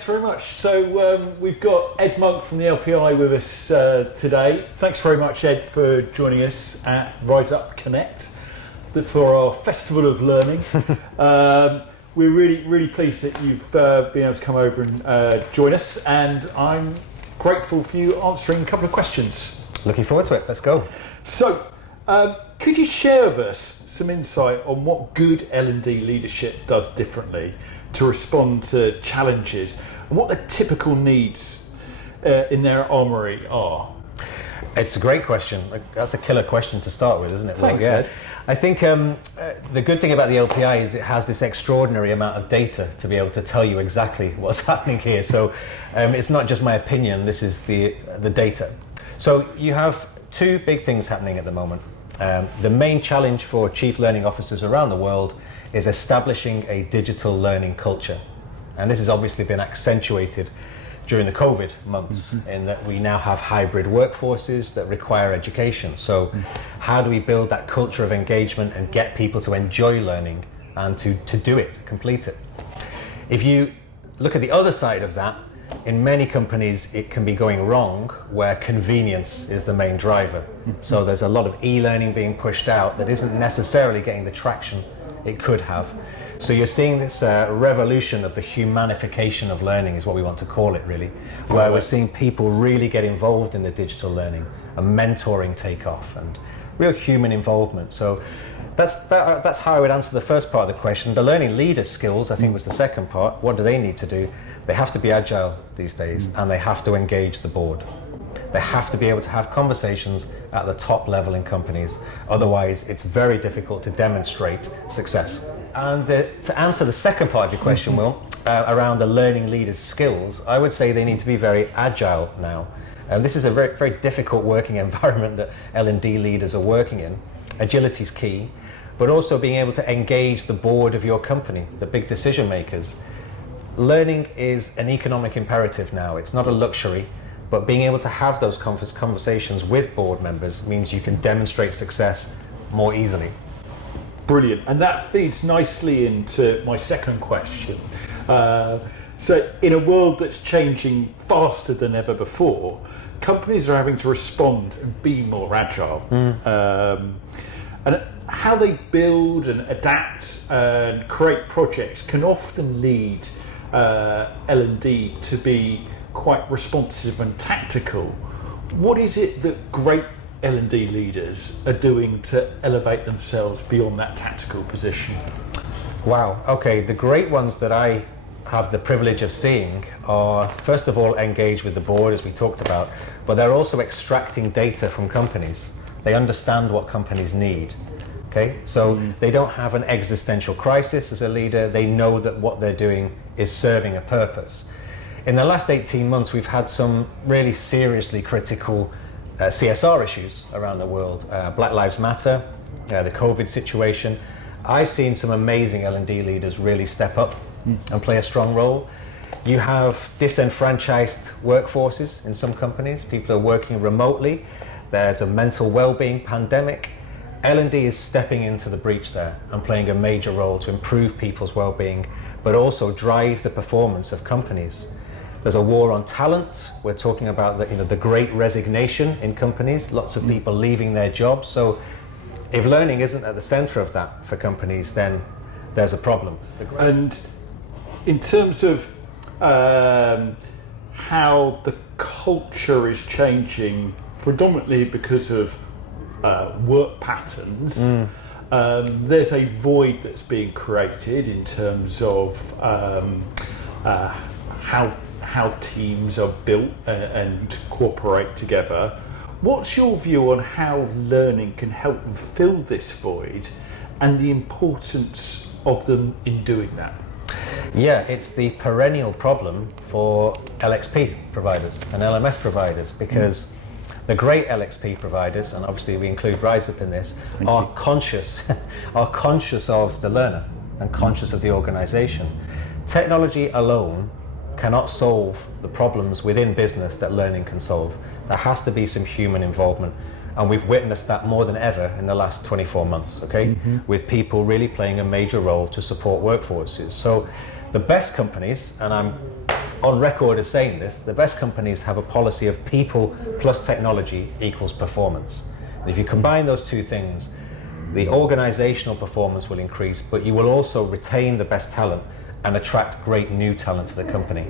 thanks very much. So we've got Ed Monk from the LPI with us today. Thanks very much, Ed, for joining us at Rise Up Connect for our Festival of Learning. We're really pleased that you've been able to come over and join us, and I'm grateful for you answering a couple of questions. Looking forward to it. Let's go. So, could you share with us some insight on what good L&D leadership does differently to respond to challenges, and what the typical needs in their armoury are? It's a great question. That's a killer question to start with, isn't it? Thanks, yeah. Ed. I think the good thing about the LPI is it has this extraordinary amount of data to be able to tell you exactly what's happening here. So it's not just my opinion, this is the data. So you have two big things happening at the moment. The main challenge for chief learning officers around the world is establishing a digital learning culture. And this has obviously been accentuated during the COVID months, in that we now have hybrid workforces that require education. So how do we build that culture of engagement and get people to enjoy learning and to do it, to complete it? If you look at the other side of that, in many companies it can be going wrong where convenience is the main driver. So there's a lot of e-learning being pushed out that isn't necessarily getting the traction it could have. So you're seeing this revolution of the humanification of learning, is what we want to call it, really, where we're seeing people really get involved in the digital learning and mentoring take off and real human involvement. So that's how I would answer the first part of the question. The learning leader skills, I think, was the second part. What do they need to do? They have to be agile these days, and they have to engage the board. They have to be able to have conversations at the top level in companies. Otherwise, it's very difficult to demonstrate success. And to answer the second part of your question, Will, around the learning leaders' skills, I would say they need to be very agile now. This is a very, very difficult working environment that L&D leaders are working in. Agility is key, but also being able to engage the board of your company, the big decision makers. Learning is an economic imperative now. It's not a luxury, but being able to have those conversations with board members means you can demonstrate success more easily. Brilliant, and that feeds nicely into my second question. So in a world that's changing faster than ever before, companies are having to respond and be more agile. And how they build and adapt and create projects can often lead L&D to be quite responsive and tactical. What is it that great L&D leaders are doing to elevate themselves beyond that tactical position? Wow, okay, the great ones that I have the privilege of seeing are, first of all, engaged with the board, as we talked about, but they're also extracting data from companies. They understand what companies need. Okay, so they don't have an existential crisis as a leader. They know that what they're doing is serving a purpose. In the last 18 months, we've had some really seriously critical CSR issues around the world. Black Lives Matter, the COVID situation. I've seen some amazing L&D leaders really step up and play a strong role. You have disenfranchised workforces in some companies. People are working remotely. There's a mental well-being pandemic. L&D is stepping into the breach there and playing a major role to improve people's well-being, but also drive the performance of companies. There's a war on talent. We're talking about the great resignation in companies, lots of people leaving their jobs. So if learning isn't at the center of that for companies, then there's a problem. And in terms of how the culture is changing, predominantly because of work patterns, there's a void that's being created in terms of how teams are built and cooperate together. What's your view on how learning can help fill this void and the importance of them in doing that? Yeah, it's the perennial problem for LXP providers and LMS providers, because the great LXP providers, and obviously we include Rise Up in this, are conscious of the learner and conscious of the organization. Technology alone cannot solve the problems within business that learning can solve. There has to be some human involvement, and we've witnessed that more than ever in the last 24 months, okay? With people really playing a major role to support workforces. So the best companies, and I'm on record as saying this, the best companies have a policy of people plus technology equals performance. And if you combine those two things, the organizational performance will increase, but you will also retain the best talent and attract great new talent to the company.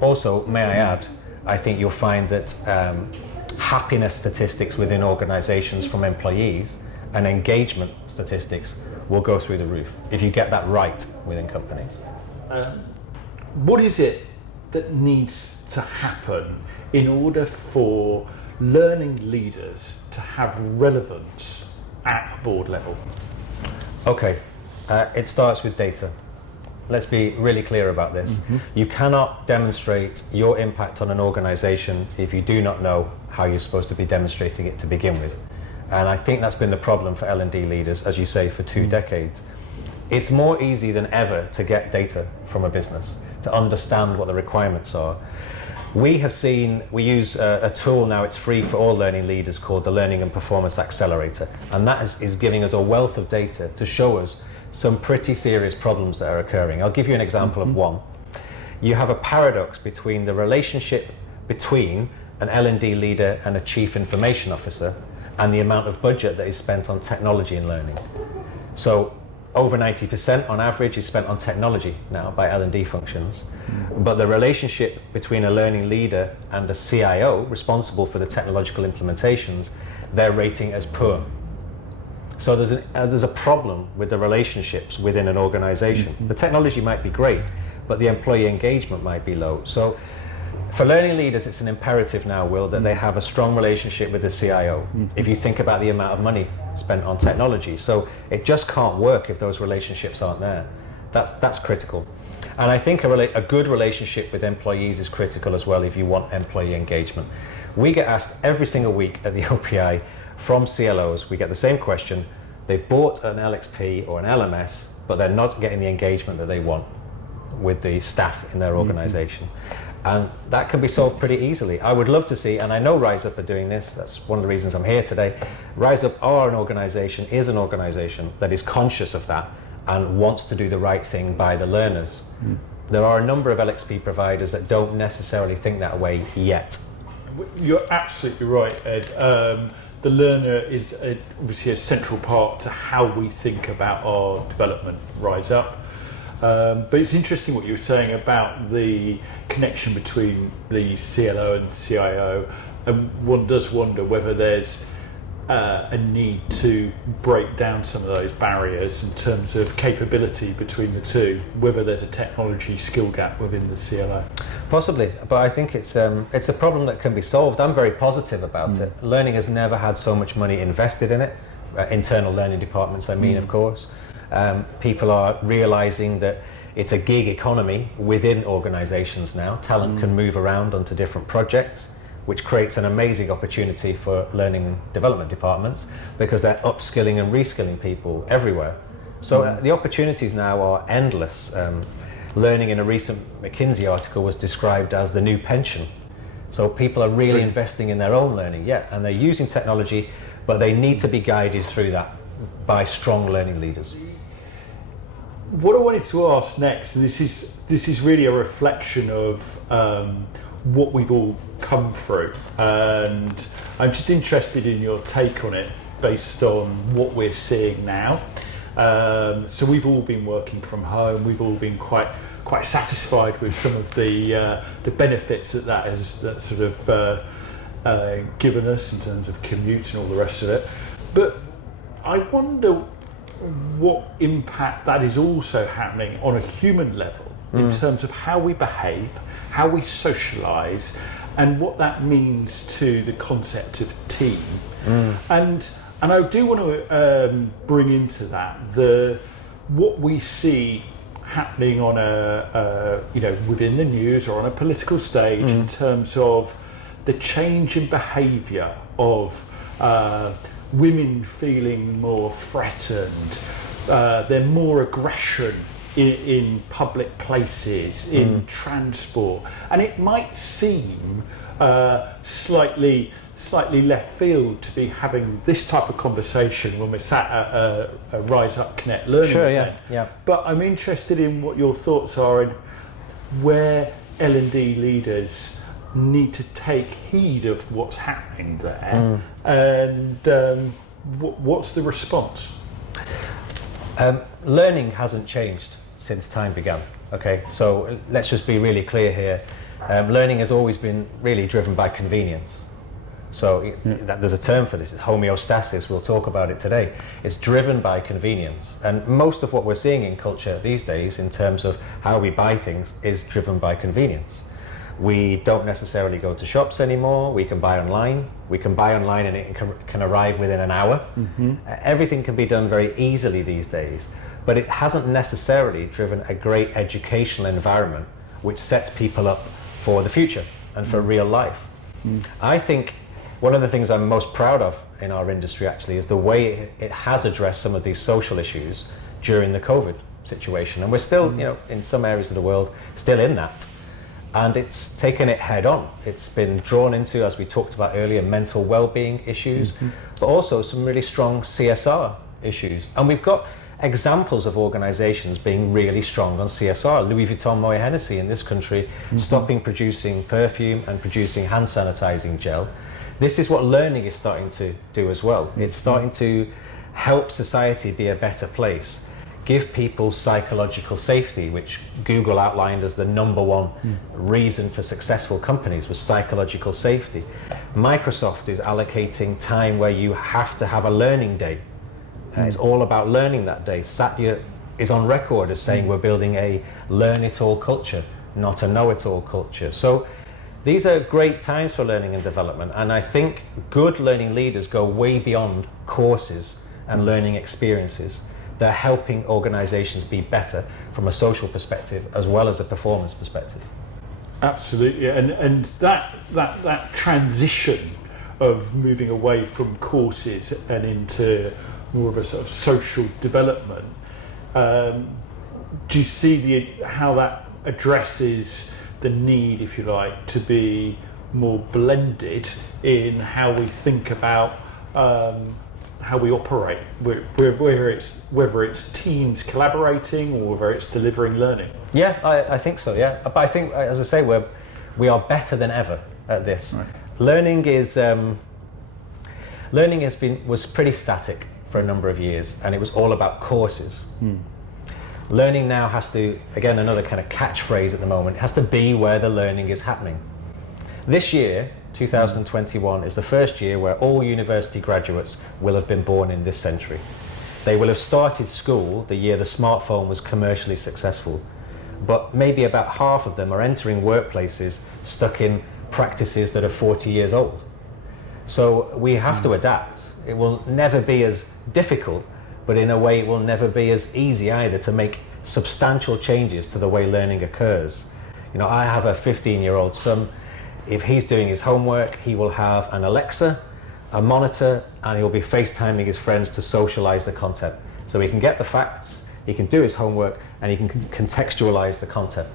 Also, may I add, I think you'll find that happiness statistics within organizations from employees and engagement statistics will go through the roof if you get that right within companies. What is it that needs to happen in order for learning leaders to have relevance at board level? Okay, it starts with data. Let's be really clear about this. You cannot demonstrate your impact on an organization if you do not know how you're supposed to be demonstrating it to begin with. And I think that's been the problem for L&D leaders, as you say, for 2 decades. It's more easy than ever to get data from a business, to understand what the requirements are. We use a tool now, it's free for all learning leaders, called the Learning and Performance Accelerator. And that is giving us a wealth of data to show us some pretty serious problems that are occurring. I'll give you an example of one. You have a paradox between the relationship between an L&D leader and a chief information officer and the amount of budget that is spent on technology and learning. So over 90% on average is spent on technology now by L&D functions, but the relationship between a learning leader and a CIO responsible for the technological implementations, they're rating as poor. So there's a problem with the relationships within an organization. The technology might be great, but the employee engagement might be low. So for learning leaders, it's an imperative now, Will, that they have a strong relationship with the CIO. If you think about the amount of money spent on technology. So it just can't work if those relationships aren't there. That's critical. And I think a good relationship with employees is critical as well if you want employee engagement. We get asked every single week at the OPI from CLOs, we get the same question. They've bought an LXP or an LMS, but they're not getting the engagement that they want with the staff in their organization. And that can be solved pretty easily. I would love to see, and I know Rise Up are doing this, that's one of the reasons I'm here today. Rise Up is an organization that is conscious of that and wants to do the right thing by the learners. There are a number of LXP providers that don't necessarily think that way yet. You're absolutely right, Ed. The learner is obviously a central part to how we think about our development, Rise Up. But it's interesting what you were saying about the connection between the CLO and the CIO, and one does wonder whether there's a need to break down some of those barriers in terms of capability between the two, whether there's a technology skill gap within the CLO. Possibly, but I think it's a problem that can be solved. I'm very positive about it. Learning has never had so much money invested in it, internal learning departments I mean, of course. People are realizing that it's a gig economy within organizations now. Talent can move around onto different projects, which creates an amazing opportunity for learning and development departments because they're upskilling and reskilling people everywhere. So the opportunities now are endless. Learning in a recent McKinsey article was described as the new pension. So people are really investing in their own learning, and they're using technology, but they need to be guided through that by strong learning leaders. What I wanted to ask next, and this is really a reflection of what we've all come through, and I'm just interested in your take on it based on what we're seeing now. So we've all been working from home. We've all been quite satisfied with some of the benefits that has sort of given us in terms of commute and all the rest of it. But I wonder what impact that is also happening on a human level in terms of how we behave, how we socialise, and what that means to the concept of team. And I do want to bring into that what we see happening on within the news or on a political stage in terms of the change in behaviour of women feeling more threatened, there's more aggression in public places, in transport, and it might seem slightly left field to be having this type of conversation when we're sat at a Rise Up Connect learning event. Yeah. But I'm interested in what your thoughts are and where L&D leaders need to take heed of what's happening there, and what's the response? Learning hasn't changed since time began. Okay, so let's just be really clear here. Learning has always been really driven by convenience. So there's a term for this, it's homeostasis, we'll talk about it today. It's driven by convenience. And most of what we're seeing in culture these days in terms of how we buy things is driven by convenience. We don't necessarily go to shops anymore, we can buy online. We can buy online and it can arrive within an hour. Everything can be done very easily these days, but it hasn't necessarily driven a great educational environment which sets people up for the future and for real life. I think one of the things I'm most proud of in our industry actually is the way it has addressed some of these social issues during the COVID situation. And we're still, in some areas of the world, still in that. And it's taken it head on. It's been drawn into, as we talked about earlier, mental well-being issues, but also some really strong CSR issues. And we've got examples of organisations being really strong on CSR. Louis Vuitton Moet Hennessy in this country stopping producing perfume and producing hand sanitising gel. This is what learning is starting to do as well. It's starting to help society be a better place, give people psychological safety, which Google outlined as the number one reason for successful companies was psychological safety. Microsoft is allocating time where you have to have a learning day. It's all about learning that day. Satya is on record as saying we're building a learn-it-all culture, not a know-it-all culture. So these are great times for learning and development, and I think good learning leaders go way beyond courses and learning experiences. They're helping organisations be better from a social perspective as well as a performance perspective. Absolutely, and that transition of moving away from courses and into more of a sort of social development. Do you see how that addresses the need, if you like, to be more blended in how we think about how we operate, whether it's teams collaborating or whether it's delivering learning? Yeah, I think so. Yeah, but I think, as I say, we are better than ever at this. Right. Learning was pretty static for a number of years, and it was all about courses. Learning now has to, again, another kind of catchphrase at the moment, it has to be where the learning is happening. This year, 2021, is the first year where all university graduates will have been born in this century. They will have started school the year the smartphone was commercially successful, but maybe about half of them are entering workplaces stuck in practices that are 40 years old. So we have to adapt. It will never be as difficult, but in a way it will never be as easy either to make substantial changes to the way learning occurs. I have a 15-year-old son. If he's doing his homework, he will have an Alexa, a monitor, and he'll be FaceTiming his friends to socialize the content. So he can get the facts, he can do his homework, and he can contextualize the content.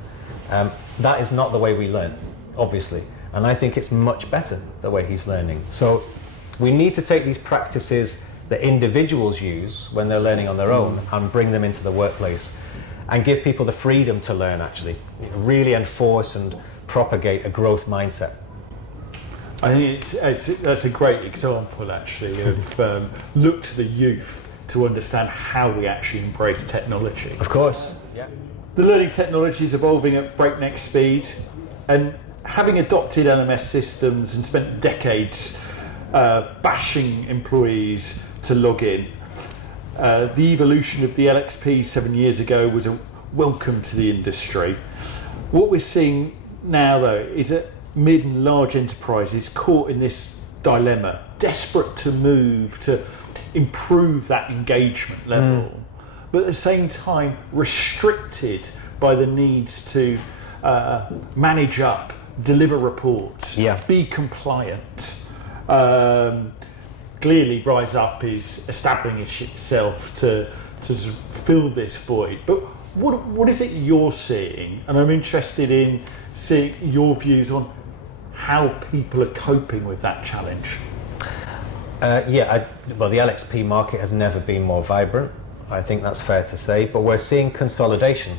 That is not the way we learn, obviously. And I think it's much better the way he's learning. So we need to take these practices that individuals use when they're learning on their own and bring them into the workplace and give people the freedom to learn, actually. Really enforce and propagate a growth mindset. I think that's a great example, actually, of look to the youth to understand how we actually embrace technology. Of course. Yeah. The learning technology is evolving at breakneck speed, and having adopted LMS systems and spent decades bashing employees to log in, the evolution of the LXP 7 years ago was a welcome to the industry. What we're seeing now, though, is that mid and large enterprises caught in this dilemma, desperate to move to improve that engagement level, but at the same time restricted by the needs to manage up, deliver reports, be compliant. Clearly, Rise Up is establishing itself to fill this void. But what is it you're seeing? And I'm interested in seeing your views on how people are coping with that challenge. Well, the LXP market has never been more vibrant. I think that's fair to say. But we're seeing consolidation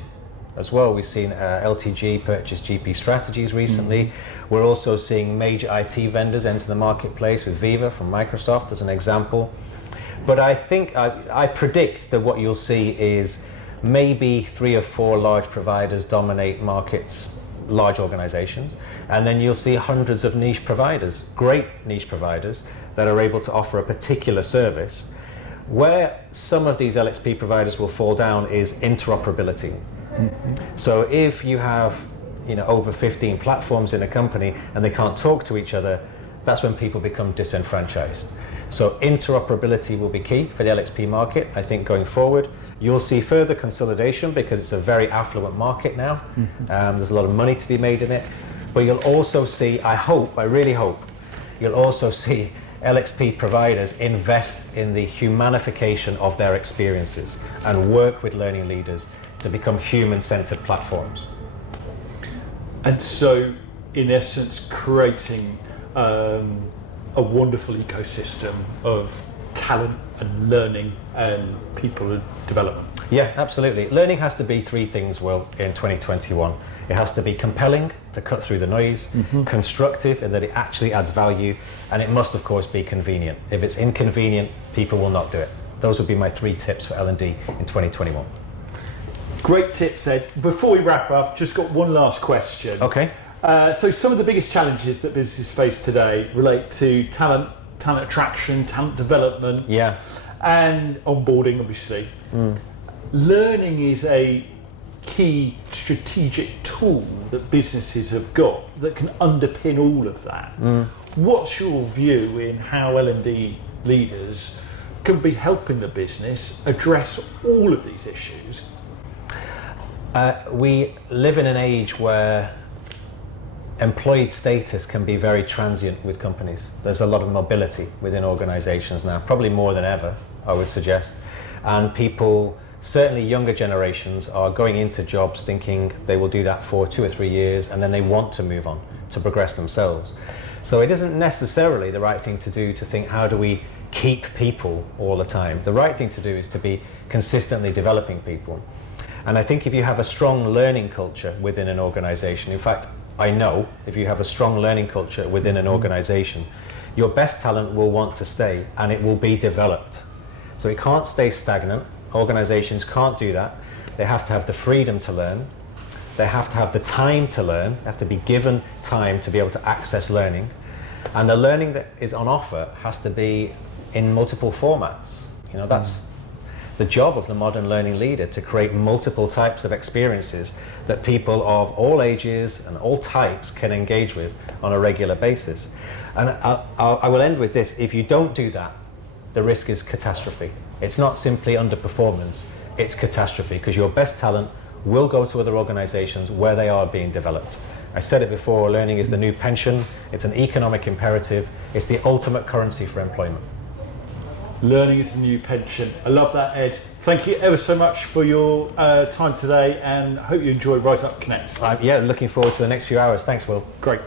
as well. We've seen LTG purchase GP Strategies recently. We're also seeing major IT vendors enter the marketplace, with Viva from Microsoft as an example. But I think, I predict that what you'll see is maybe 3 or 4 large providers dominate markets, large organizations, and then you'll see hundreds of niche providers, great niche providers, that are able to offer a particular service. Where some of these LXP providers will fall down is interoperability. So if you have over 15 platforms in a company and they can't talk to each other, that's when people become disenfranchised. So interoperability will be key for the LXP market, I think, going forward. You'll see further consolidation because it's a very affluent market now. There's a lot of money to be made in it. But you'll also see, I really hope, you'll also see LXP providers invest in the humanification of their experiences and work with learning leaders to become human-centered platforms. And so, in essence, creating a wonderful ecosystem of talent and learning and people development. Yeah, absolutely. Learning has to be 3 things, Will, in 2021. It has to be compelling to cut through the noise, constructive in that it actually adds value, and it must, of course, be convenient. If it's inconvenient, people will not do it. Those would be my 3 tips for L&D in 2021. Great tips, Ed. Before we wrap up, just got one last question. Okay. So some of the biggest challenges that businesses face today relate to talent attraction, talent development, and onboarding, obviously. Learning is a key strategic tool that businesses have got that can underpin all of that. What's your view in how L&D leaders can be helping the business address all of these issues? We live in an age where employed status can be very transient with companies. There's a lot of mobility within organizations now, probably more than ever, I would suggest. And people, certainly younger generations, are going into jobs thinking they will do that for 2 or 3 years and then they want to move on to progress themselves. So it isn't necessarily the right thing to do to think, how do we keep people all the time? The right thing to do is to be consistently developing people. And I think if you have a strong learning culture within an organization, in fact, I know if you have a strong learning culture within an organization, your best talent will want to stay and it will be developed. So it can't stay stagnant. Organizations can't do that. They have to have the freedom to learn. They have to have the time to learn. They have to be given time to be able to access learning. And the learning that is on offer has to be in multiple formats. That's the job of the modern learning leader, to create multiple types of experiences that people of all ages and all types can engage with on a regular basis. And I will end with this. If you don't do that, the risk is catastrophe. It's not simply underperformance, it's catastrophe, because your best talent will go to other organizations where they are being developed. I said it before, learning is the new pension, it's an economic imperative, it's the ultimate currency for employment. Learning is the new pension. I love that, Ed. Thank you ever so much for your time today, and hope you enjoy Rise Up Connect. Looking forward to the next few hours. Thanks, Will. Great.